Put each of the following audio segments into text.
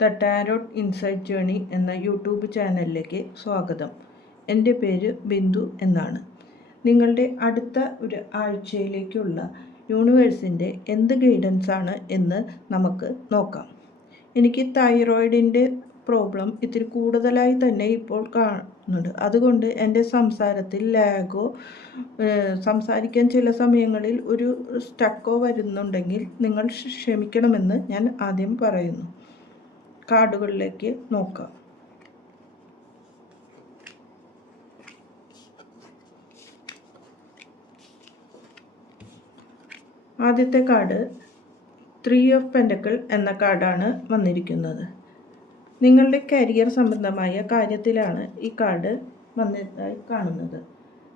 The tarot insight journey എന്ന YouTube ചാനലിലേക്ക് സ്വാഗതം. എന്റെ പേര് ബിന്ദു എന്നാണ്. നിങ്ങളുടെ അടുത്ത ഒരു ആഴ്ചയിലേക്കുള്ള യൂണിവേഴ്സിന്റെ എന്ത് ഗൈഡൻസ് ആണ് എന്ന് നമുക്ക് നോക്കാം. എനിക്ക് തൈറോയിഡിന്റെ പ്രോബ്ലം ഇത്തിരി കൂടുതലായി തന്നെ ഇപ്പോൾ കാണുന്നുണ്ട്. അതുകൊണ്ട് എന്റെ സംസാരത്തിൽ ലാഗോ സംസാരിക്കാൻ ചില സമയങ്ങളിൽ ഒരു സ്റ്റക്കോ വരുന്നുണ്ടെങ്കിൽ നിങ്ങൾ ക്ഷമിക്കണമെന്ന് ഞാൻ ആദ്യം പറയുന്നു. കാർഡുകളിലേക്ക് നോക്കാം ആദ്യത്തെ കാർഡ് ത്രീ ഓഫ് പെന്റക്കിൾ എന്ന കാർഡാണ് വന്നിരിക്കുന്നത്. നിങ്ങളുടെ കരിയർ സംബന്ധമായ കാര്യത്തിലാണ് ഈ കാർഡ് വന്നതായി കാണുന്നത്.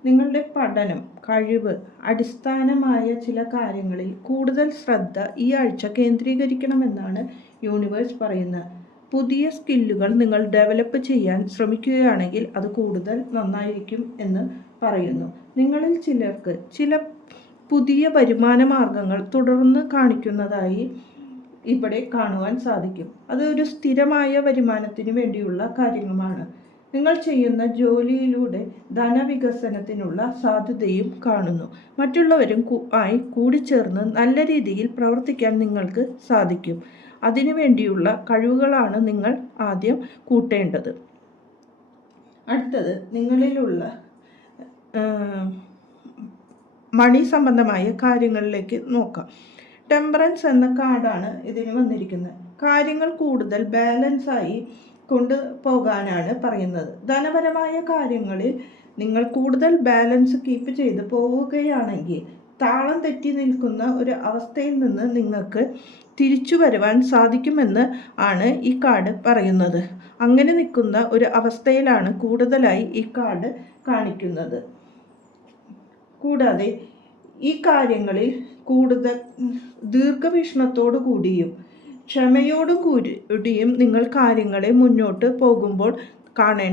നിങ്ങളുടെ പഠനം കഴിവ് അടിസ്ഥാനമായ ചില കാര്യങ്ങളിൽ കൂടുതൽ ശ്രദ്ധ ഈ ആഴ്ച കേന്ദ്രീകരിക്കണമെന്നാണ് യൂണിവേഴ്സ് പറയുന്നത്. പുതിയ സ്കില്ലുകൾ നിങ്ങൾ ഡെവലപ്പ് ചെയ്യാൻ ശ്രമിക്കുകയാണെങ്കിൽ അത് കൂടുതൽ നന്നായിരിക്കും എന്ന് പറയുന്നു. നിങ്ങളിൽ ചിലർക്ക് ചില പുതിയ വരുമാന മാർഗങ്ങൾ തുടർന്ന് കാണിക്കുന്നതായി ഇവിടെ കാണുവാൻ സാധിക്കും. അത് ഒരു സ്ഥിരമായ വരുമാനത്തിന് വേണ്ടിയുള്ള കാര്യങ്ങളുമാണ്. നിങ്ങൾ ചെയ്യുന്ന ജോലിയിലൂടെ ധനവികസനത്തിനുള്ള സാധ്യതയും കാണുന്നു. മറ്റുള്ളവരും ആയി കൂടിച്ചേർന്ന് നല്ല രീതിയിൽ പ്രവർത്തിക്കാൻ നിങ്ങൾക്ക് സാധിക്കും. അതിനുവേണ്ടിയുള്ള കഴിവുകളാണ് നിങ്ങൾ ആദ്യം കൂട്ടേണ്ടത്. അടുത്തത് നിങ്ങളിലുള്ള മണി സംബന്ധമായ കാര്യങ്ങളിലേക്ക് നോക്കാം. ടെമ്പറൻസ് എന്ന കാർഡാണ് ഇതിന് വന്നിരിക്കുന്നത്. കാര്യങ്ങൾ കൂടുതൽ ബാലൻസ് ആയി കൊണ്ടുപോകാനാണ് പറയുന്നത്. ധനപരമായ കാര്യങ്ങളിൽ നിങ്ങൾ കൂടുതൽ ബാലൻസ് കീപ്പ് ചെയ്ത് പോവുകയാണെങ്കിൽ താളം തെറ്റി നിൽക്കുന്ന ഒരു അവസ്ഥയിൽ നിന്ന് നിങ്ങൾക്ക് തിരിച്ചു വരുവാൻ സാധിക്കുമെന്ന് ആണ് ഈ കാർഡ് പറയുന്നത്. അങ്ങനെ നിൽക്കുന്ന ഒരു അവസ്ഥയിലാണ് കൂടുതലായി ഈ കാർഡ് കാണിക്കുന്നത്. കൂടാതെ ഈ കാര്യങ്ങളിൽ കൂടുതൽ ദീർഘവീക്ഷണത്തോടു കൂടിയും ക്ഷമയോടും കൂടിയും നിങ്ങൾ കാര്യങ്ങളെ മുന്നോട്ട് പോകുമ്പോൾ കാണേ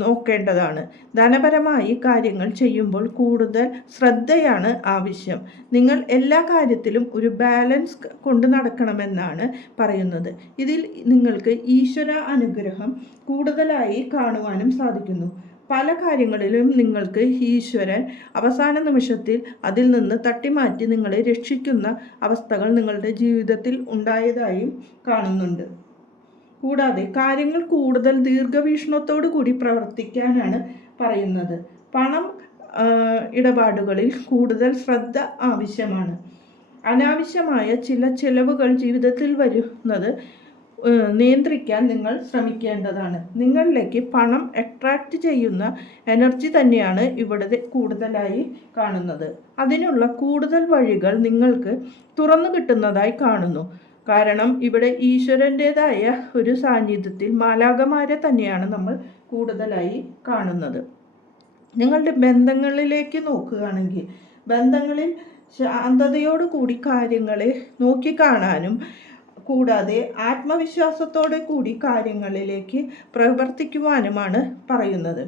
നോക്കേണ്ടതാണ്. ധനപരമായി കാര്യങ്ങൾ ചെയ്യുമ്പോൾ കൂടുതൽ ശ്രദ്ധയാണ് ആവശ്യം. നിങ്ങൾ എല്ലാ കാര്യത്തിലും ഒരു ബാലൻസ് കൊണ്ട് നടക്കണമെന്നാണ് പറയുന്നത്. ഇതിൽ നിങ്ങൾക്ക് ഈശ്വര അനുഗ്രഹം കൂടുതലായി കാണുവാനും സാധിക്കുന്നു. പല കാര്യങ്ങളിലും നിങ്ങൾക്ക് ഈശ്വരൻ അവസാന നിമിഷത്തിൽ അതിൽ നിന്ന് തട്ടിമാറ്റി നിങ്ങളെ രക്ഷിക്കുന്ന അവസ്ഥകൾ നിങ്ങളുടെ ജീവിതത്തിൽ ഉണ്ടായതായും കാണുന്നുണ്ട്. കൂടാതെ കാര്യങ്ങൾ കൂടുതൽ ദീർഘവീക്ഷണത്തോടു കൂടി പ്രവർത്തിക്കാനാണ് പറയുന്നത്. പണം ഇടപാടുകളിൽ കൂടുതൽ ശ്രദ്ധ ആവശ്യമാണ്. അനാവശ്യമായ ചില ചെലവുകൾ ജീവിതത്തിൽ വരുന്നത് നിയന്ത്രിക്കാൻ നിങ്ങൾ ശ്രമിക്കേണ്ടതാണ്. നിങ്ങളിലേക്ക് പണം അട്രാക്റ്റ് ചെയ്യുന്ന എനർജി തന്നെയാണ് ഇവിടെ കൂടുതലായി കാണുന്നത്. അതിനുള്ള കൂടുതൽ വഴികൾ നിങ്ങൾക്ക് തുറന്നു കിട്ടുന്നതായി കാണുന്നു. കാരണം ഇവിടെ ഈശ്വരന്റെതായ ഒരു സാന്നിധ്യത്തിൽ മാലാകമാരെ തന്നെയാണ് നമ്മൾ കൂടുതലായി കാണുന്നത്. നിങ്ങളുടെ ബന്ധങ്ങളിലേക്ക് നോക്കുകയാണെങ്കിൽ ബന്ധങ്ങളിൽ ശാന്തതയോടുകൂടി കാര്യങ്ങളെ നോക്കിക്കാണാനും കൂടാതെ ആത്മവിശ്വാസത്തോടെ കൂടി കാര്യങ്ങളിലേക്ക് പ്രവർത്തിക്കുവാനുമാണ് പറയുന്നത്.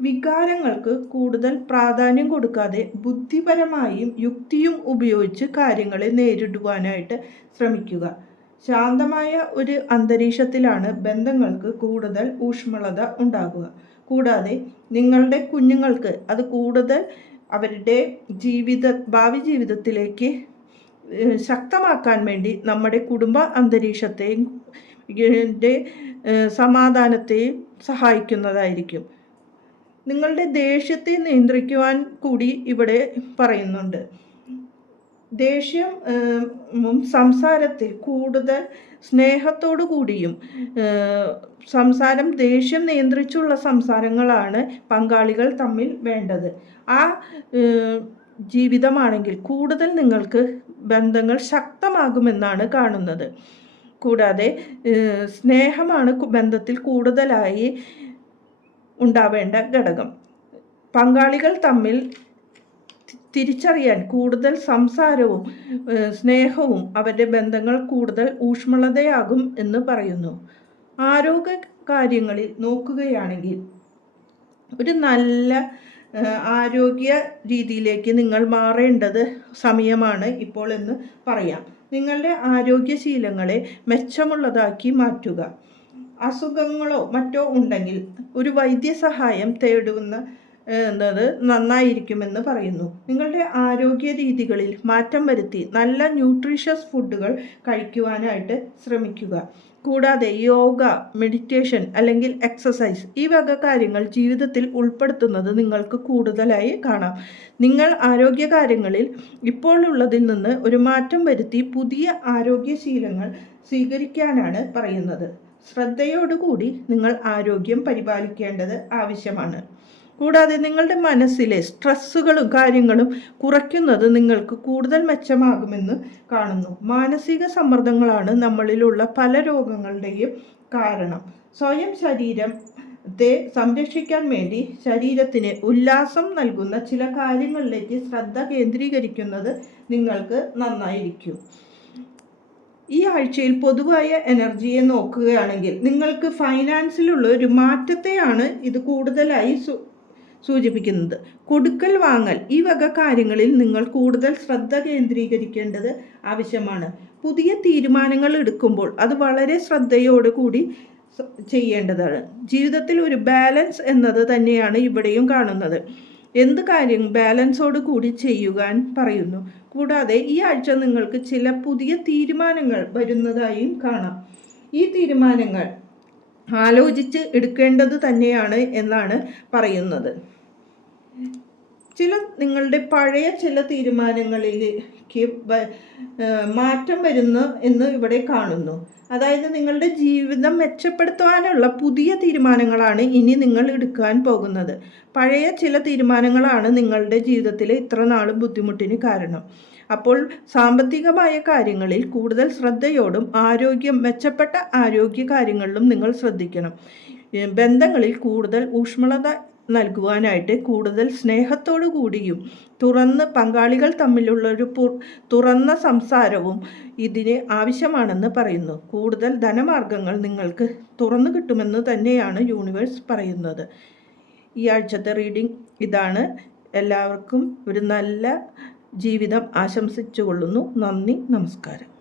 വികാരങ്ങൾക്ക് കൂടുതൽ പ്രാധാന്യം കൊടുക്കാതെ ബുദ്ധിപരമായും യുക്തിയും ഉപയോഗിച്ച് കാര്യങ്ങളെ നേരിടുവാനായിട്ട് ശ്രമിക്കുക. ശാന്തമായ ഒരു അന്തരീക്ഷത്തിലാണ് ബന്ധങ്ങൾക്ക് കൂടുതൽ ഊഷ്മളത ഉണ്ടാകുക. കൂടാതെ നിങ്ങളുടെ കുഞ്ഞുങ്ങൾക്ക് അത് കൂടുതൽ അവരുടെ ജീവിത ഭാവി ജീവിതത്തിലേക്ക് ശക്തമാക്കാൻ വേണ്ടി നമ്മുടെ കുടുംബ അന്തരീക്ഷത്തെയും സമാധാനത്തെയും സഹായിക്കുന്നതായിരിക്കും. നിങ്ങളുടെ ദേഷ്യത്തെ നിയന്ത്രിക്കുവാൻ കൂടി ഇവിടെ പറയുന്നുണ്ട്. ദേഷ്യം സംസാരത്തെ കൂടുതൽ സ്നേഹത്തോടു കൂടിയും സംസാരം ദേഷ്യം നിയന്ത്രിച്ചുള്ള സംസാരങ്ങളാണ് പങ്കാളികൾ തമ്മിൽ വേണ്ടത്. ആ ജീവിതമാണെങ്കിൽ കൂടുതൽ നിങ്ങൾക്ക് ബന്ധങ്ങൾ ശക്തമാകുമെന്നാണ് കാണുന്നത്. കൂടാതെ സ്നേഹമാണ് ബന്ധത്തിൽ കൂടുതലായി ഉണ്ടാവേണ്ട ഘടകം. പങ്കാളികൾ തമ്മിൽ തിരിച്ചറിയാൻ കൂടുതൽ സംസാരവും സ്നേഹവും അവരുടെ ബന്ധങ്ങൾ കൂടുതൽ ഊഷ്മളതയാകും എന്ന് പറയുന്നു. ആരോഗ്യ കാര്യങ്ങളിൽ നോക്കുകയാണെങ്കിൽ ഒരു നല്ല ആരോഗ്യ രീതിയിലേക്ക് നിങ്ങൾ മാറേണ്ടത് സമയമാണ് ഇപ്പോൾ എന്ന് പറയാം. നിങ്ങളുടെ ആരോഗ്യശീലങ്ങളെ മെച്ചമുള്ളതാക്കി മാറ്റുക. അസുഖങ്ങളോ മറ്റോ ഉണ്ടെങ്കിൽ ഒരു വൈദ്യസഹായം തേടുന്ന എന്നത് നന്നായിരിക്കുമെന്ന് പറയുന്നു. നിങ്ങളുടെ ആരോഗ്യ രീതികളിൽ മാറ്റം വരുത്തി നല്ല ന്യൂട്രീഷ്യസ് ഫുഡുകൾ കഴിക്കുവാനായിട്ട് ശ്രമിക്കുക. കൂടാതെ യോഗ മെഡിറ്റേഷൻ അല്ലെങ്കിൽ എക്സസൈസ് ഈ വക കാര്യങ്ങൾ ജീവിതത്തിൽ ഉൾപ്പെടുത്തുന്നത് നിങ്ങൾക്ക് കൂടുതലായി കാണാം. നിങ്ങൾ ആരോഗ്യ കാര്യങ്ങളിൽ ഇപ്പോൾ ഉള്ളതിൽ നിന്ന് ഒരു മാറ്റം വരുത്തി പുതിയ ആരോഗ്യശീലങ്ങൾ സ്വീകരിക്കാനാണ് പറയുന്നത്. ശ്രദ്ധയോടുകൂടി നിങ്ങൾ ആരോഗ്യം പരിപാലിക്കേണ്ടത് ആവശ്യമാണ്. കൂടാതെ നിങ്ങളുടെ മനസ്സിലെ സ്ട്രെസ്സുകളും കാര്യങ്ങളും കുറയ്ക്കുന്നത് നിങ്ങൾക്ക് കൂടുതൽ മെച്ചമാകുമെന്ന് കാണുന്നു. മാനസിക സമ്മർദ്ദങ്ങളാണ് നമ്മളിലുള്ള പല രോഗങ്ങളുടെയും കാരണം. സ്വയം ശരീരം സംരക്ഷിക്കാൻ വേണ്ടി ശരീരത്തിന് ഉല്ലാസം നൽകുന്ന ചില കാര്യങ്ങളിലേക്ക് ശ്രദ്ധ കേന്ദ്രീകരിക്കുന്നത് നിങ്ങൾക്ക് നന്നായിരിക്കും. ഈ ആഴ്ചയിൽ പൊതുവായ എനർജിയെ നോക്കുകയാണെങ്കിൽ നിങ്ങൾക്ക് ഫൈനാൻസിലുള്ള ഒരു മാറ്റത്തെയാണ് ഇത് കൂടുതലായി സൂചിപ്പിക്കുന്നത്. കൊടുക്കൽ വാങ്ങൽ ഈ വക കാര്യങ്ങളിൽ നിങ്ങൾ കൂടുതൽ ശ്രദ്ധ കേന്ദ്രീകരിക്കേണ്ടത് ആവശ്യമാണ്. പുതിയ തീരുമാനങ്ങൾ എടുക്കുമ്പോൾ അത് വളരെ ശ്രദ്ധയോടുകൂടി ചെയ്യേണ്ടതാണ്. ജീവിതത്തിൽ ഒരു ബാലൻസ് എന്നത് തന്നെയാണ് ഇവിടെയും കാണുന്നത്. എന്ത് കാര്യം ബാലൻസോട് കൂടി ചെയ്യുവാൻ പറയുന്നു. കൂടാതെ ഈ ആഴ്ച നിങ്ങൾക്ക് ചില പുതിയ തീരുമാനങ്ങൾ വരുന്നതായും കാണാം. ഈ തീരുമാനങ്ങൾ ആലോചിച്ച് എടുക്കേണ്ടത് തന്നെയാണ് എന്നാണ് പറയുന്നത്. ചില നിങ്ങളുടെ പഴയ ചില തീരുമാനങ്ങളിലേക്ക് മാറ്റം വരുന്നു എന്ന് ഇവിടെ കാണുന്നു. അതായത് നിങ്ങളുടെ ജീവിതം മെച്ചപ്പെടുത്തുവാനുള്ള പുതിയ തീരുമാനങ്ങളാണ് ഇനി നിങ്ങൾ എടുക്കാൻ പോകുന്നത്. പഴയ ചില തീരുമാനങ്ങളാണ് നിങ്ങളുടെ ജീവിതത്തിലെ ഇത്ര നാൾ ബുദ്ധിമുട്ടിന് കാരണം. അപ്പോൾ സാമ്പത്തികമായ കാര്യങ്ങളിൽ കൂടുതൽ ശ്രദ്ധയോടും ആരോഗ്യം മെച്ചപ്പെട്ട ആരോഗ്യ കാര്യങ്ങളിലും നിങ്ങൾ ശ്രദ്ധിക്കണം. ബന്ധങ്ങളിൽ കൂടുതൽ ഊഷ്മളത നൽകുവാനായിട്ട് കൂടുതൽ സ്നേഹത്തോടു കൂടിയും തുറന്ന് പങ്കാളികൾ തമ്മിലുള്ള ഒരു തുറന്ന സംസാരവും ഇതിന് ആവശ്യമാണെന്ന് പറയുന്നു. കൂടുതൽ ധനമാർഗങ്ങൾ നിങ്ങൾക്ക് തുറന്നു കിട്ടുമെന്ന് തന്നെയാണ് യൂണിവേഴ്സ് പറയുന്നത്. ഈ ആഴ്ചത്തെ റീഡിംഗ് ഇതാണ്. എല്ലാവർക്കും ഒരു നല്ല ജീവിതം ആശംസിച്ചുകൊള്ളുന്നു. നന്ദി നമസ്കാരം.